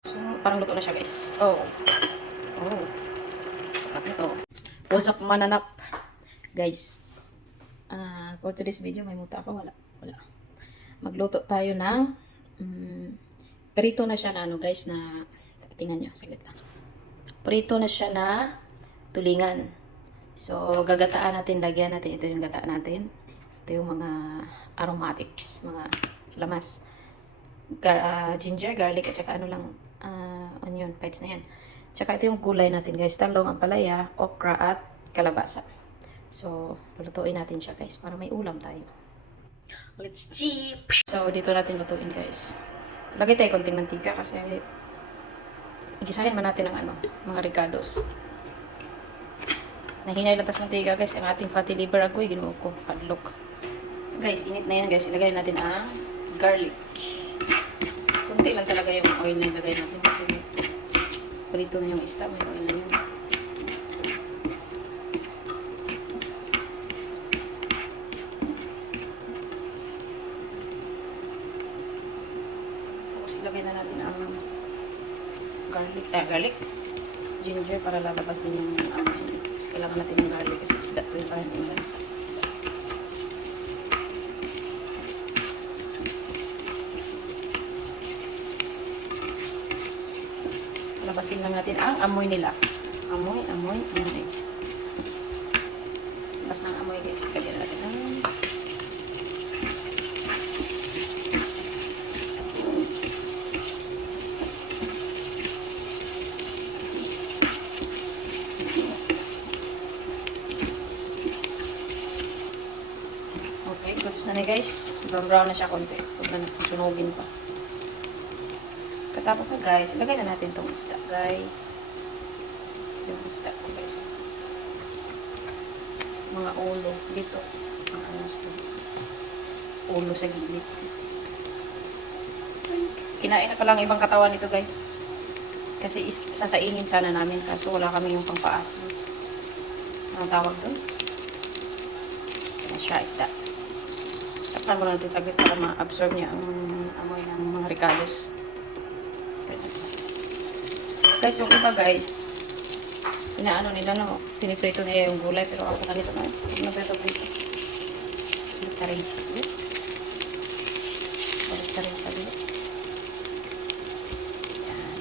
So, parang luto na siya, guys. Oh. Oh. Sarap nito. Wasak mananap. Guys, for today's video, may muta ako. Wala. Wala. Magluto tayo ng prito na siya na ano, guys, na tingnan nyo. Saglit lang. Prito na siya na tulingan. So, gagataan natin, lagyan natin. Ito yung gataan natin. Ito yung mga aromatics, mga lamas. Ginger, garlic, at saka ano lang, onion, bites na yan. Tsaka ito yung gulay natin, guys. Talong, ampalaya, okra, at kalabasa. So, lulutuin natin siya, guys, para may ulam tayo. Let's chip! So, dito natin lutuin, guys. Lagay tayo konting mantika kasi igisahin man natin ang ano, mga ricados. Nahinay lang tas mantika, guys. Ang ating fatty liver agoy, ginuo ko. Padlock. Guys, init na yan, guys. Ilagay natin ang garlic. Kunti lang talaga yung oil na ilagay natin kasi prito na yung isda. May oil na yun. Tapos ilagay na natin ang garlic. Ginger para lalabas din yung kasi kailangan natin yung garlic kasi isda ko yung parang yung lansa. Labasin lang natin ang amoy nila. Amoy. Labas ng amoy, guys. Lagyan natin ng okay, goods na guys. Brown na siya konti. Huwag na natin sunugin pa. Katapos na, guys, ilagay na natin itong isda, guys. Yung isda, guys. Mga ulo dito. Ulo sa gilid. Kinain na palang ibang katawan nito, guys. Kasi sasaingin sana namin kaso wala kami yung pangpaas. Anong tawag doon? Yan siya, isda. Tapan mo natin saglit para ma-absorb niya ang amoy ng mga ricados. Guys, yung iba, guys, inaano nila, no? Piniprito nila yung gulay, pero ako ganito na. Nagprito-prito. Balik ka rin saglit. Yan.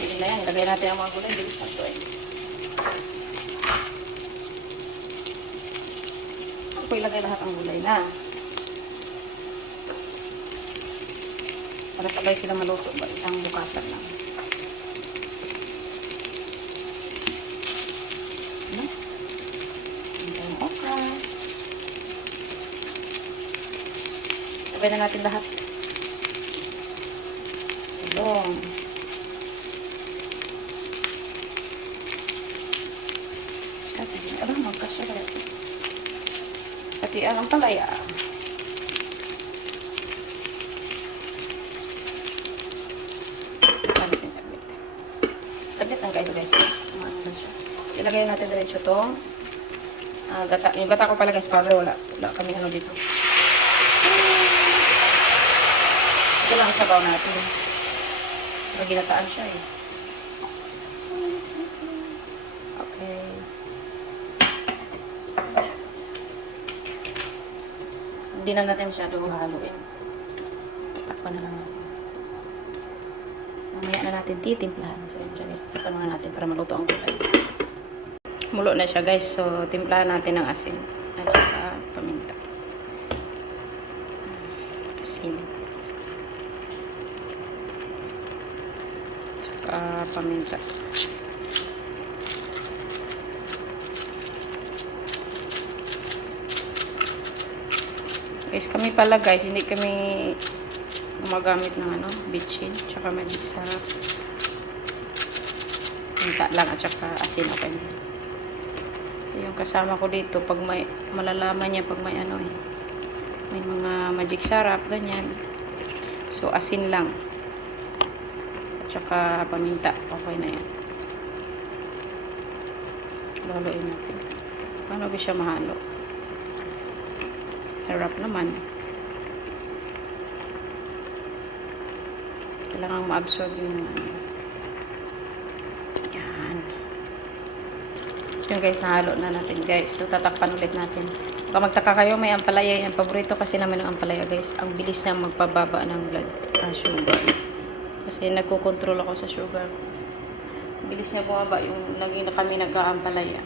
Sige na yan. Ilagay natin ang mga gulay. Bilis na ito, eh. Ako ilagay lahat ang gulay na. Para sabay sila maluto ba? Isang bukasan lang. Ano? Ito yung okra. Sabay na natin lahat. Talong. Alam, magkasya ka ito. Pati ang palaya. Saglit lang kayo, guys. So, ilagay natin diretso itong gata. Yung gata ko pala, guys, para wala kami ano dito. Ito lang sabaw natin. Pero ginataan siya, eh. Okay. Hindi na natin masyado haluin. Takpan na lang natin. Mamaya na natin titimplahan. So, yun siya, guys. Takpan na natin para maluto ang gulay. Mulo na siya, guys. So, timplahan natin ng asin. At saka paminta. Asin. Saka paminta. Guys, kami pala, guys, hindi kami gumagamit ng ano, bitchin, tsaka magic sarap. Minta lang at saka asin, okay. So, yung kasama ko dito, pag may, malalaman niya pag may ano eh, may mga magic sarap, ganyan. So, asin lang. At saka paminta, okay na yan. Luluin natin. Paano ba siya mahalo? Harap naman. Kailangan ma-absorb yung yan. So yun guys, nahalo na natin guys. So tatakpan ulit natin. Baka magtaka kayo, may ampalaya yan. Paborito kasi namin ng ampalaya guys. Ang bilis na magpababa ng blood sugar. Kasi nagko-control ako sa sugar. Bilis niya bumaba yung naging na kami nag-aampalaya.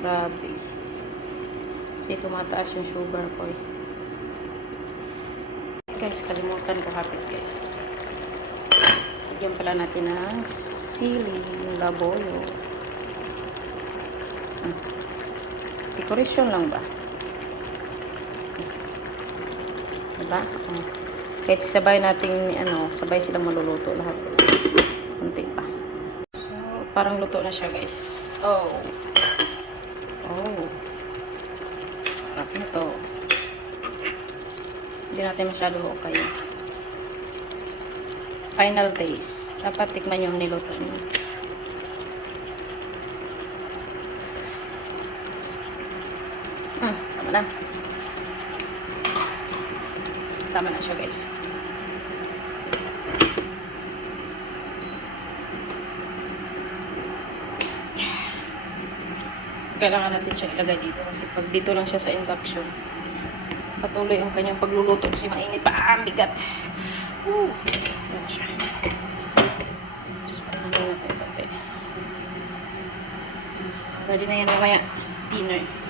Grabe. Kasi tumataas yung sugar ko eh. Guys, kalimutan ko hapit guys. Lagyan pala natin ng siling laboyo. Decoration lang ba? Diba? Kahit sabay natin, sabay silang maluluto lahat. Kunti pa. So, parang luto na siya guys. Oh. Sarap na to. Hindi natin masyado okay. Final taste. Dapat tikman yung niluto nyo. Tama na. Tama na siya guys. Kailangan natin siya ilagay dito kasi pag dito lang siya sa induction, patuloy ang kanyang pagluluto kasi mainit pa. Bigat. Yan siya. So, natin konti. So, ready na yan mamaya. Dinner.